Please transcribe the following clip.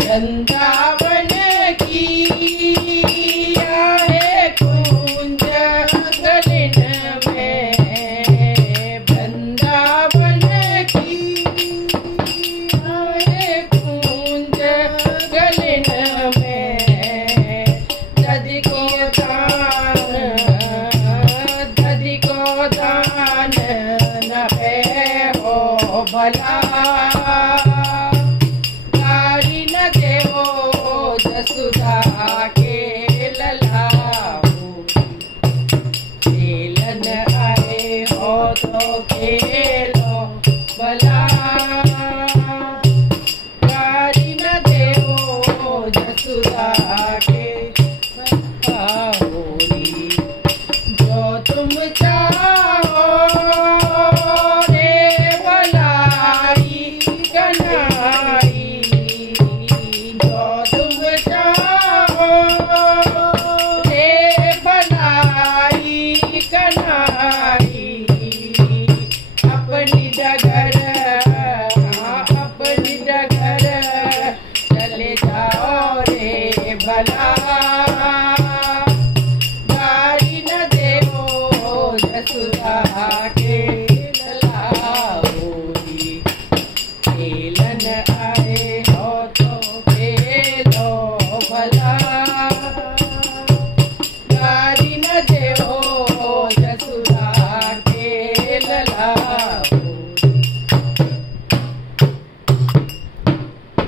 वृंदावन की आहे कुंज गगन में, वृंदावन की आहे कुंज गगन में। दधि को दान न है हो भला, जसुदा के लला खेलन आए हो तो खेलो भला, गारी न देवो जसुदा के होरी। जो तुम चाहो रे भलाई कन्हाई, अपनी डगर चले जाओ रे भला, गारी न देवो जसुदा के लला होरी। खेलन आए हो तो खेलो भला, गारी न देवो जसुदा के लला।